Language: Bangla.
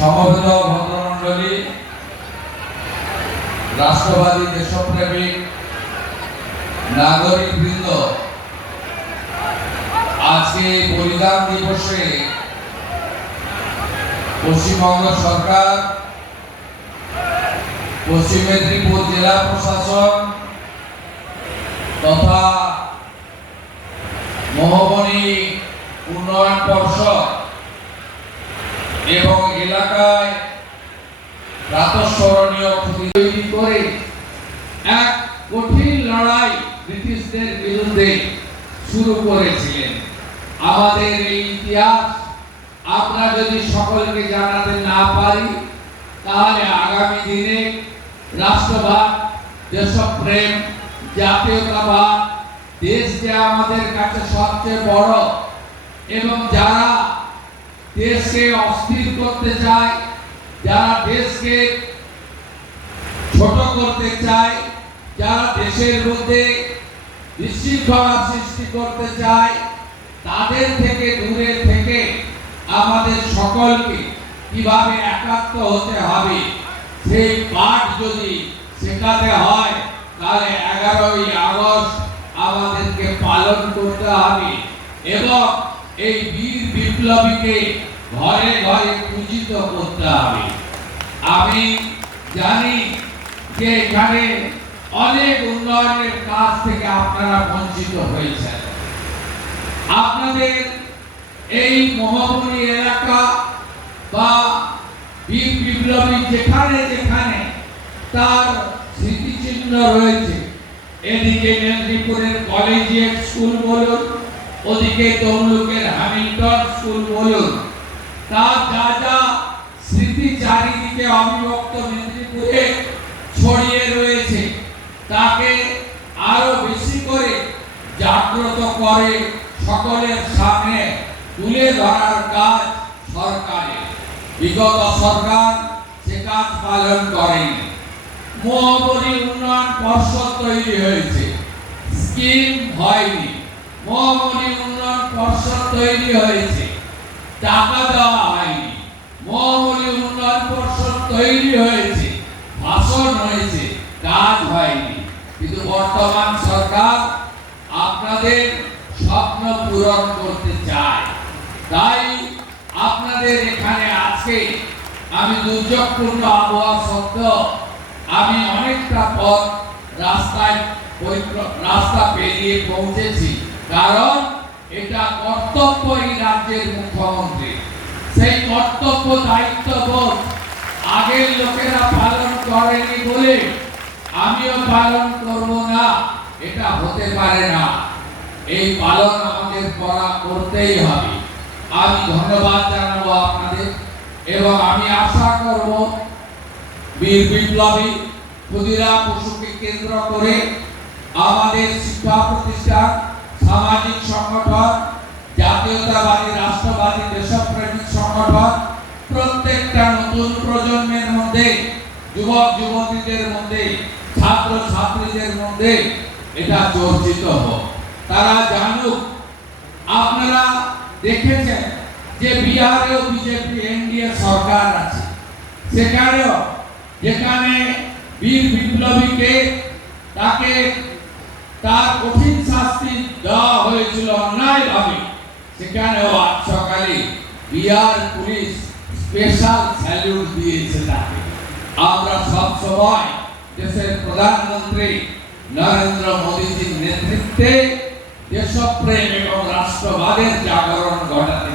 সমবেত ভদ্রমণ্ডলী, রাষ্ট্রবাদী দেশপ্রেমিক নাগরিক বৃন্দ, আজকে বলিদান দিবসে পশ্চিমবঙ্গ সরকার, পশ্চিম মেদিনীপুর জেলা প্রশাসন তথা মহোবনী উন্নয়ন পর্ষদ এবং এলাকায় প্রাতঃস্মরণীয় তৈরি করে এক কঠিন লড়াই ব্রিটিশদের বিরুদ্ধে শুরু করেছিলেন। আমাদের এই ইতিহাস আমরা যদি সকলকে জানাতে না পারি, তাহলে আগামী দিনে রাষ্ট্রবাদ, দেশপ্রেম, জাতীয়তাবাদ, দেশ যে আমাদের কাছে সবচেয়ে বড় এবং যারা দেশকে অস্থির করতে চায়, যারা দেশকে ছোট করতে চায়, যারা দেশের মধ্যে বিশৃঙ্খলা সৃষ্টি করতে চায়, তাদের থেকে দূরে থেকে আমাদের সকলকে কিভাবে একাত্ম হতে হবে সেই পাঠ যদি শেখাতে হয়, তাহলে 11ই আগস্ট আমাদেরকে পালন করতে হবে এবং এই বীর বিপ্লবীকে ঘরে ঘরে পূজিত করতে হবে। আমি জানি যে এখানে অনেক উন্নয়নের কাজ থেকে আপনারা বঞ্চিত হয়েছেন। আপনাদের এই মহোবনী এলাকা বা বীর বিপ্লবী যেখানে যেখানে তার স্মৃতিচিহ্ন রয়েছে, এদিকে মেদিনীপুরের কলেজিয়েট স্কুল বলুন, ওদিকে তমলুকের হ্যামিল্টন স্কুল বলুন, তার যা যা স্মৃতি চারিদিকে অবিভক্ত মেদিনীপুরে ছড়িয়ে রয়েছে, তাকে আরো বেশি করে জাগ্রত করে সকলের সামনে তুলে ধরার কাজ সরকারের। বিগত সরকার সে কাজ পালন করেনি। মহোবনী উন্নয়ন পর্ষদ তৈরি হয়েছে, স্কিম হয়নি। মহোবনী উন্নয়ন পর্ষদ তৈরি হয়েছে, টাকা দেওয়া হয়নি। মহোবনী উন্নয়ন পর্ষদ তৈরি হয়েছে, ভাষণ হয়েছে, কাজ হয়নি। কিন্তু বর্তমান সরকার আপনাদের স্বপ্ন পূরণ করতে চায়। তাই আপনাদের এখানে আজকে আমি দুর্যোগপূর্ণ আবহাওয়া সত্ত্বেও আমি অনেকটা পথ রাস্তা পেরিয়ে পৌঁছেছি, কারণ এটা কর্তব্য এই রাজ্যের মুখ্যমন্ত্রী। সেই কর্তব্য দায়িত্ববোধ আগের লোকেরা পালন করেনি বলে আমিও পালন করব না, এটা হতে পারে না। এই পালন আমাদের করতেই হবে। আমি ধন্যবাদ জানাবো আপনাদের এবং আমি আশা করব বীর বিপ্লবী ক্ষুদিরাম বসুকে কেন্দ্র করে আমাদের শিক্ষা প্রতিষ্ঠান, সামাজিক সংগঠন, জাতীয়তাবাদী রাষ্ট্রবাদী দেশপ্রেমিক সংগঠন প্রত্যেকটা নতুন প্রজন্মের মধ্যে, যুবক যুবতীদের মধ্যে, ছাত্র ছাত্রীদের মধ্যে এটা চর্চিত হোক। তারা জানুক। আপনারা দেখেছেন যে বিহারেও বিজেপি এনডিএ সরকার আছে, সেখানেও যেখানে বীর বিপ্লবীকে তাকে তার কঠিন শাস্তি দেওয়া হয়েছিল অন্যায়ভাবে, সেখানেও আজ সকালে বিহার পুলিশ স্পেশাল স্যালুট দিয়েছে তাকে। আমরা সব সময় দেশের প্রধানমন্ত্রী নরেন্দ্র মোদীজির নেতৃত্বে দেশপ্রেম এবং রাষ্ট্রবাদের জাগরণ ঘটাতে